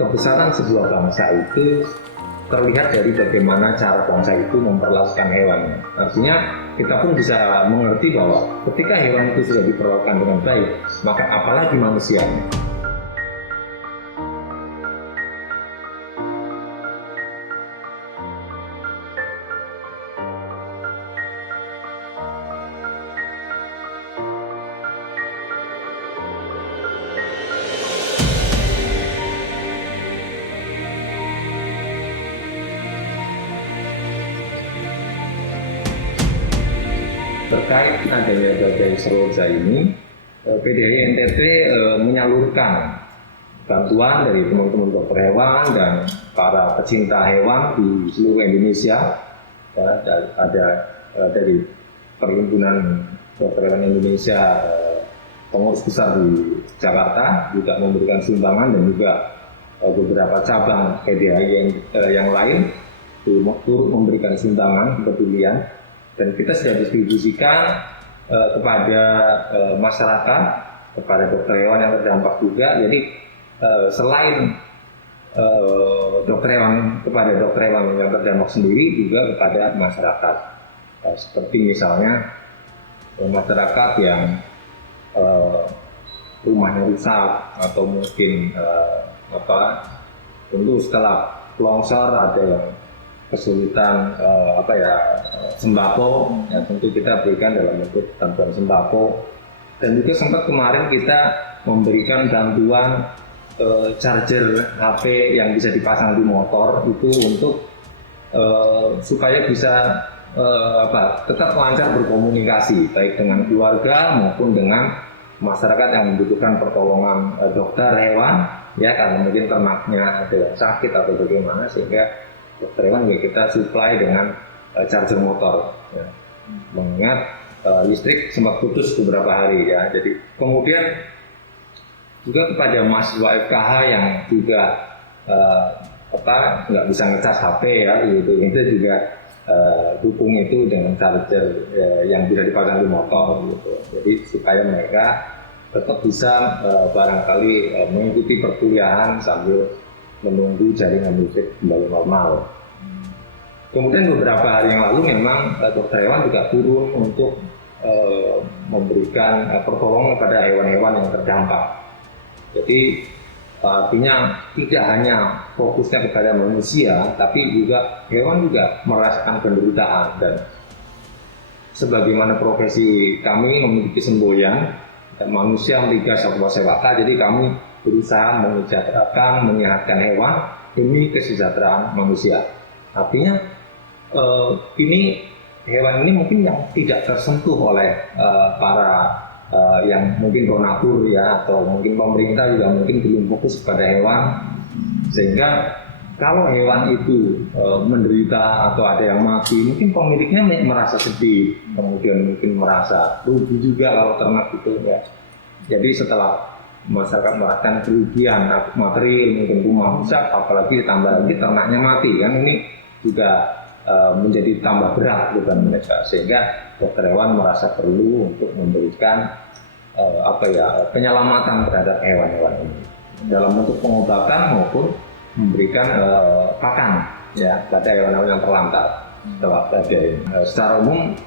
kebesaran sebuah bangsa itu terlihat dari bagaimana cara bangsa itu memperlakukan hewannya. Artinya kita pun bisa mengerti bahwa ketika hewan itu sudah diperlakukan dengan baik, maka apalagi manusianya. Terkait adanya badai Seroja ini, PDHI NTT menyalurkan bantuan dari teman-teman dokter hewan dan para pecinta hewan di seluruh Indonesia. Ya, ada dari Perhimpunan Dokter Hewan Indonesia pengurus besar di Jakarta juga memberikan sumbangan, dan juga beberapa cabang PDHI yang lain turut memberikan sumbangan kepedulian. Dan kita sudah distribusikan kepada masyarakat, kepada dokter hewan yang terdampak juga. Jadi selain dokter hewan, kepada dokter hewan yang terdampak sendiri, juga kepada masyarakat. Seperti misalnya masyarakat yang rumahnya rusak atau mungkin tentu setelah longsor ada yang kesulitan sembako, ya tentu kita berikan dalam bentuk bantuan sembako. Dan juga sempat kemarin kita memberikan bantuan charger HP yang bisa dipasang di motor itu untuk supaya bisa tetap lancar berkomunikasi baik dengan keluarga maupun dengan masyarakat yang membutuhkan pertolongan dokter hewan, ya karena mungkin ternaknya ada yang sakit atau bagaimana, sehingga dokter hewan juga kita supply dengan charger motor, ya. Mengingat listrik sempat putus beberapa hari, ya. Jadi kemudian juga kepada mahasiswa FKH yang juga nggak bisa ngecas HP, ya, gitu. Itu juga dukung itu dengan charger yang bisa dipasang di motor, gitu. Jadi supaya mereka tetap bisa barangkali mengikuti perkuliahan sambil menunggu jaringan listrik kembali normal. Kemudian beberapa hari yang lalu memang dokter hewan juga turun untuk memberikan pertolongan kepada hewan-hewan yang terdampak. Jadi artinya tidak hanya fokusnya kepada manusia, tapi juga hewan juga merasakan penderitaan. Dan sebagaimana profesi kami memiliki semboyan, manusia meliga satwa sewaka, jadi kami berusaha menyejahterakan, menyehatkan hewan demi kesejahteraan manusia. Artinya ini hewan ini mungkin yang tidak tersentuh oleh para yang mungkin donatur, ya, atau mungkin pemerintah juga mungkin belum fokus pada hewan, sehingga kalau hewan itu menderita atau ada yang mati, mungkin pemiliknya merasa sedih, kemudian mungkin merasa rugi juga kalau ternak itu, ya. Jadi setelah masyarakat merasakan kerugian material, mungkin rumah rusak, apalagi ditambah lagi ternaknya mati, kan ini juga menjadi tambah berat beban mereka, sehingga dokter hewan merasa perlu untuk memberikan penyelamatan terhadap hewan-hewan ini dalam bentuk pengobatan maupun memberikan pakan, ya, pada hewan-hewan yang terlantar setelah badai. Secara umum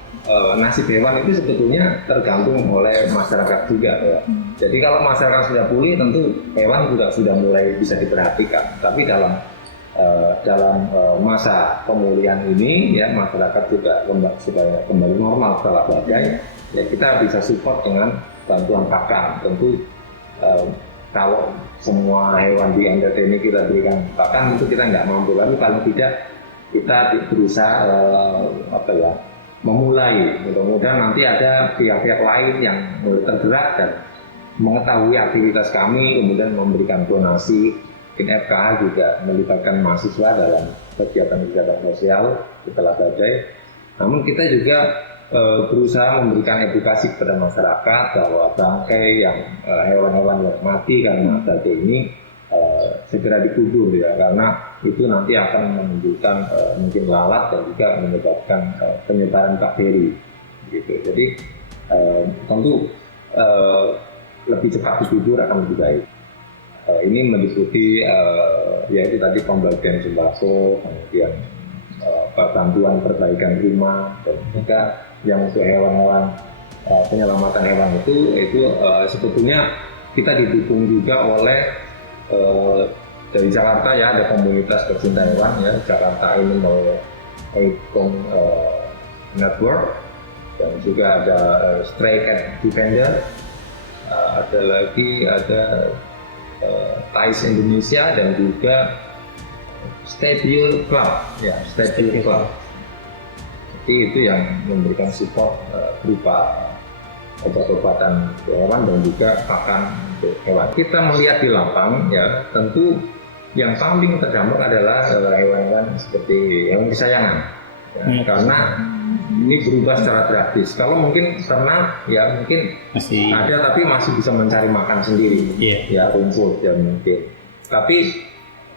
nasib hewan itu sebetulnya tergantung oleh masyarakat juga, ya. Jadi kalau masyarakat sudah pulih, tentu hewan juga sudah mulai bisa diperhatikan. Tapi dalam masa pemulihan ini, ya, masyarakat juga supaya kembali normal setelah badai, ya kita bisa support dengan bantuan pakan. Tentu kalau semua hewan di NTT ini kita berikan pakan, itu kita nggak mampu, tapi paling tidak kita berusaha memulai. Mudah-mudahan nanti ada pihak-pihak lain yang mulai tergerak dan mengetahui aktivitas kami, kemudian memberikan donasi. Mungkin FKH juga melibatkan mahasiswa dalam kegiatan-kegiatan sosial setelah badai. Namun kita juga berusaha memberikan edukasi kepada masyarakat bahwa bangkai yang hewan-hewan yang mati karena badai ini segera dikubur, ya, karena itu nanti akan menimbulkan mungkin lalat dan juga menyebabkan penyebaran bakteri, gitu. Jadi tentu lebih cepat dikubur akan lebih baik. Ini meliputi yaitu tadi pembagian sembako, kemudian bantuan perbaikan rumah, dan juga yang untuk hewan-hewan penyelamatan hewan itu sebetulnya kita didukung juga oleh dari Jakarta ya, ada komunitas pecinta hewan ya, Jakarta Animal Network, dan juga ada Stray Cat Defender, ada Thais Indonesia, dan juga Stable Club ya, Stable Club. Jadi itu yang memberikan support berupa obat-obatan hewan dan juga pakan untuk hewan. Kita melihat di lapang ya, tentu yang paling terdampak adalah hewan-hewan seperti hewan kesayangan ya, karena ini berubah secara drastis. Kalau mungkin ternak ya mungkin masih ada, tapi masih bisa mencari makan sendiri, ya rumput ya mungkin. Tapi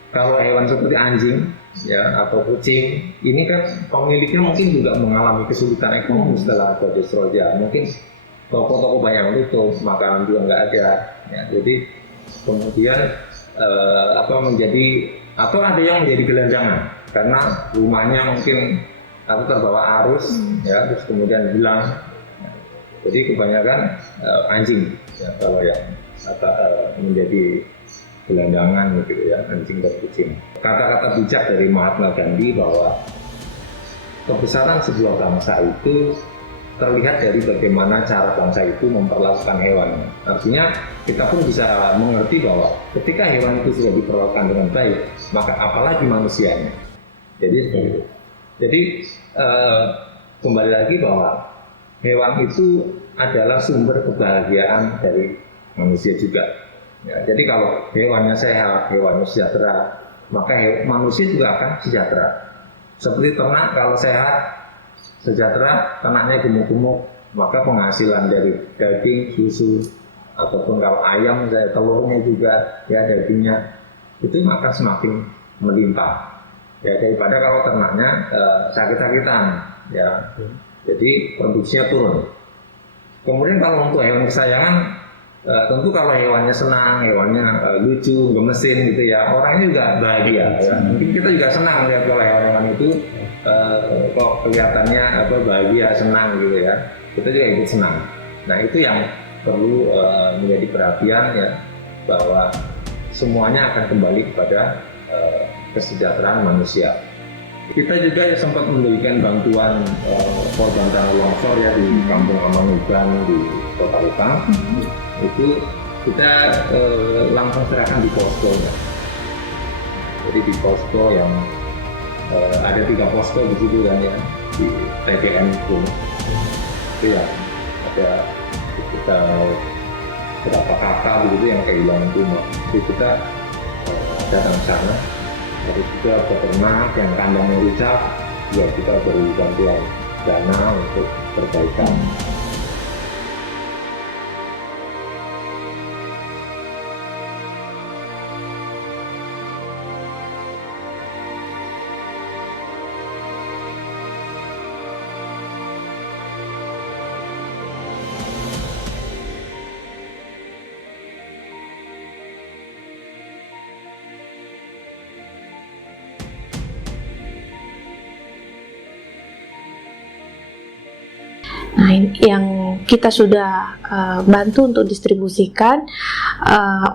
kalau hewan seperti anjing ya atau kucing, ini kan pemiliknya mungkin juga mengalami kesulitan ekonomi setelah ada destroyer. Mungkin toko-toko banyak tutup, makanan juga nggak ada. Ya, jadi kemudian ada yang menjadi gelandangan karena rumahnya mungkin atau terbawa arus ya, terus kemudian hilang. Jadi kebanyakan anjing ya, kalau yang menjadi gelandangan gitu ya, anjing dan kucing. Kata-kata bijak dari Mahatma Gandhi bahwa kebesaran sebuah bangsa itu terlihat dari bagaimana cara bangsa itu memperlakukan hewan. Artinya kita pun bisa mengerti bahwa ketika hewan itu sudah diperlakukan dengan baik, maka apalagi manusianya. Jadi seperti itu. Jadi kembali lagi bahwa hewan itu adalah sumber kebahagiaan dari manusia juga. Ya, jadi kalau hewannya sehat, hewannya sejahtera, maka manusia juga akan sejahtera. Seperti ternak, kalau sehat, sejahtera, ternaknya gemuk-gemuk, maka penghasilan dari daging, susu, ataupun kalau ayam, misalnya telurnya juga, ya dagingnya, itu akan semakin melimpah. Ya, daripada kalau ternaknya sakit-sakitan, ya, jadi produksinya turun. Kemudian kalau untuk hewan kesayangan, tentu kalau hewannya senang, hewannya lucu, gemesin gitu ya, orangnya juga bahagia. Ya. Mungkin kita juga senang melihat kalau hewan-hewan itu kok kelihatannya bahagia, senang gitu ya. Kita juga ikut senang. Nah itu yang perlu menjadi perhatian ya, bahwa semuanya akan kembali kepada kesejahteraan manusia. Kita juga sempat memberikan bantuan korban tanah longsor ya di Kampung Amanugan di Kota Kupang. Itu kita langsung serahkan di posko ya. Jadi di posko yang ada 3 posko di situ kan ya, di TPN itu ya, ada kita berapa kakak begitu yang kehilangan rumah. Jadi kita datang ke sana. Ada juga peternak yang kandangnya rusak, juga kita beri bantuan dana untuk perbaikan. Nah, yang kita sudah bantu untuk distribusikan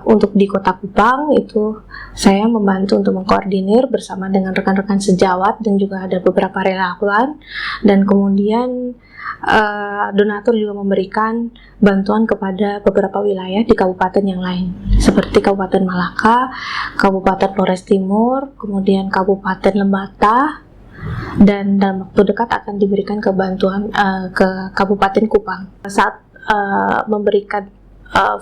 untuk di Kota Kupang itu saya membantu untuk mengkoordinir bersama dengan rekan-rekan sejawat dan juga ada beberapa relawan, dan kemudian donatur juga memberikan bantuan kepada beberapa wilayah di kabupaten yang lain seperti Kabupaten Malaka, Kabupaten Flores Timur, kemudian Kabupaten Lembata, dan dalam waktu dekat akan diberikan kebantuan ke Kabupaten Kupang. Saat memberikan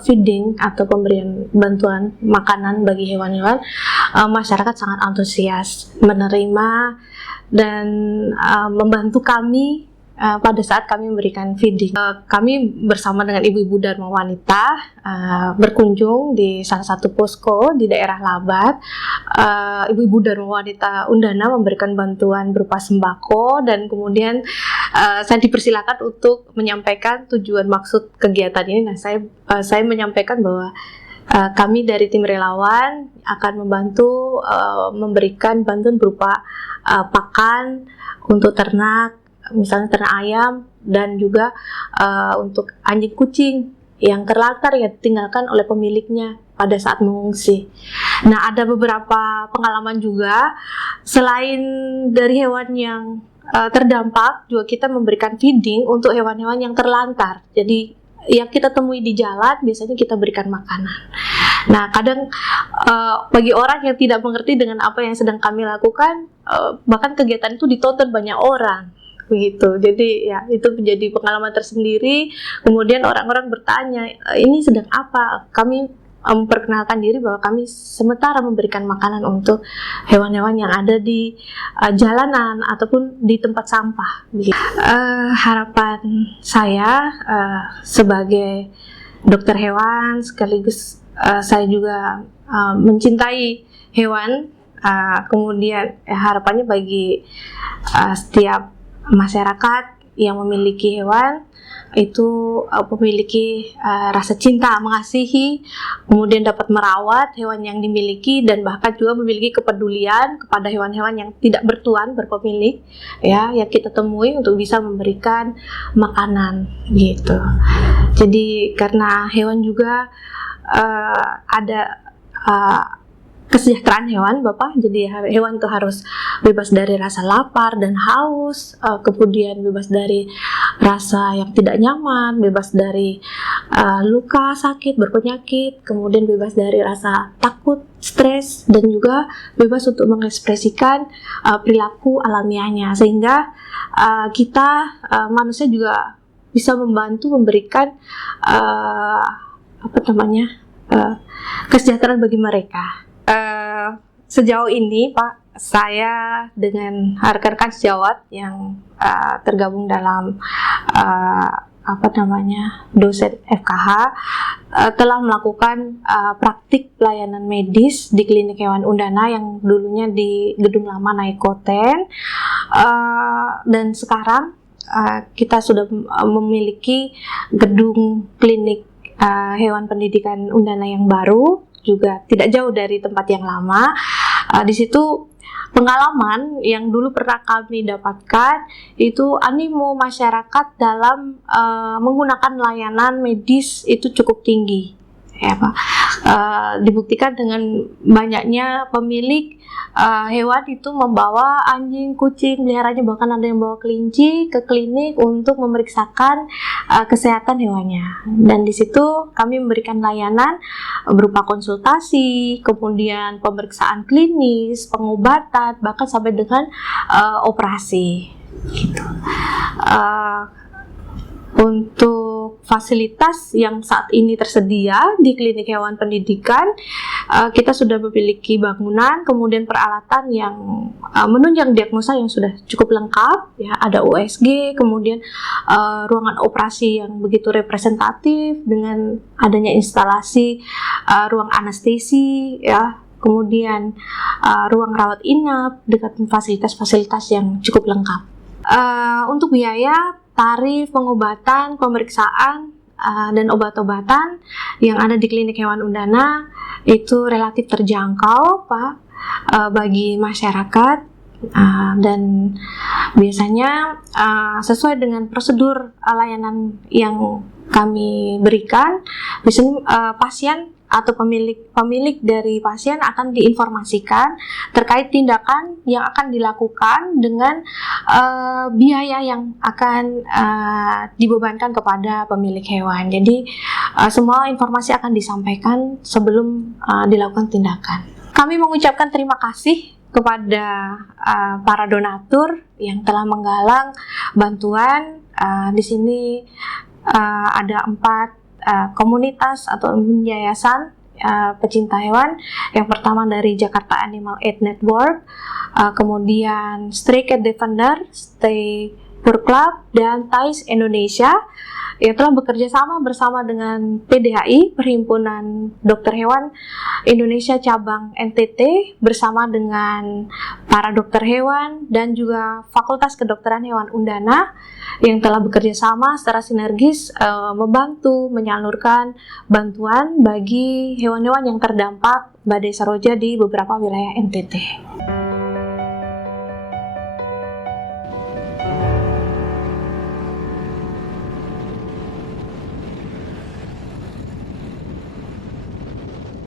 feeding atau pemberian bantuan makanan bagi hewan-hewan, masyarakat sangat antusias menerima dan membantu kami pada saat kami memberikan feeding. Kami bersama dengan ibu-ibu Dharma Wanita berkunjung di salah satu posko di daerah Labat. Ibu-ibu Dharma Wanita Undana memberikan bantuan berupa sembako, dan kemudian saya dipersilakan untuk menyampaikan tujuan maksud kegiatan ini. Nah, saya menyampaikan bahwa kami dari tim relawan akan membantu memberikan bantuan berupa pakan untuk ternak, misalnya ternak ayam, dan juga untuk anjing kucing yang terlantar ya ditinggalkan oleh pemiliknya pada saat mengungsi. Nah, ada beberapa pengalaman juga selain dari hewan yang terdampak, juga kita memberikan feeding untuk hewan-hewan yang terlantar. Jadi yang kita temui di jalan biasanya kita berikan makanan. Nah, kadang bagi orang yang tidak mengerti dengan apa yang sedang kami lakukan, bahkan kegiatan itu ditonton banyak orang, begitu. Jadi ya itu menjadi pengalaman tersendiri. Kemudian orang-orang bertanya, ini sedang apa? Kami memperkenalkan diri bahwa kami sementara memberikan makanan untuk hewan-hewan yang ada di jalanan ataupun di tempat sampah. Harapan saya sebagai dokter hewan sekaligus saya juga mencintai hewan. Kemudian harapannya bagi setiap masyarakat yang memiliki hewan itu memiliki rasa cinta, mengasihi, kemudian dapat merawat hewan yang dimiliki, dan bahkan juga memiliki kepedulian kepada hewan-hewan yang tidak bertuan, berpemilik, ya, yang kita temui untuk bisa memberikan makanan, gitu. Jadi karena hewan juga ada kesejahteraan hewan, Bapak. Jadi hewan itu harus bebas dari rasa lapar dan haus, kemudian bebas dari rasa yang tidak nyaman, bebas dari luka, sakit, berpenyakit, kemudian bebas dari rasa takut, stres, dan juga bebas untuk mengekspresikan perilaku alamiahnya, sehingga kita manusia juga bisa membantu memberikan kesejahteraan bagi mereka. Sejauh ini, Pak, saya dengan rekan-rekan sejawat yang tergabung dalam dosen FKH telah melakukan praktik pelayanan medis di klinik hewan Undana yang dulunya di Gedung Lama Naikoten, dan sekarang kita sudah memiliki gedung klinik hewan pendidikan Undana yang baru, juga tidak jauh dari tempat yang lama. Di situ pengalaman yang dulu pernah kami dapatkan itu animo masyarakat dalam menggunakan layanan medis itu cukup tinggi, ya Pak. Dibuktikan dengan banyaknya pemilik hewan itu membawa anjing, kucing, peliharanya, bahkan ada yang bawa kelinci ke klinik untuk memeriksakan kesehatan hewannya. Dan di situ kami memberikan layanan berupa konsultasi, kemudian pemeriksaan klinis, pengobatan, bahkan sampai dengan operasi, gitu. Untuk fasilitas yang saat ini tersedia di klinik hewan pendidikan, kita sudah memiliki bangunan, kemudian peralatan yang menunjang diagnosa yang sudah cukup lengkap, ya. Ada USG, kemudian ruangan operasi yang begitu representatif dengan adanya instalasi ruang anestesi, ya. Kemudian ruang rawat inap dengan fasilitas-fasilitas yang cukup lengkap. Untuk biaya, tarif pengobatan, pemeriksaan, dan obat-obatan yang ada di klinik hewan Undana itu relatif terjangkau, Pak, bagi masyarakat, dan biasanya sesuai dengan prosedur layanan yang kami berikan. Biasanya pasien atau pemilik dari pasien akan diinformasikan terkait tindakan yang akan dilakukan dengan biaya yang akan dibebankan kepada pemilik hewan. Jadi semua informasi akan disampaikan sebelum dilakukan tindakan. Kami mengucapkan terima kasih kepada para donatur yang telah menggalang bantuan. Di sini ada 4 komunitas atau yayasan pecinta hewan. Yang pertama dari Jakarta Animal Aid Network, kemudian Stray Cat Defender, Stay Purclub dan TAIS Indonesia yang telah bekerja sama bersama dengan PDHI, Perhimpunan Dokter Hewan Indonesia Cabang NTT, bersama dengan para dokter hewan dan juga Fakultas Kedokteran Hewan Undana yang telah bekerja sama secara sinergis membantu menyalurkan bantuan bagi hewan-hewan yang terdampak badai saroja di beberapa wilayah NTT.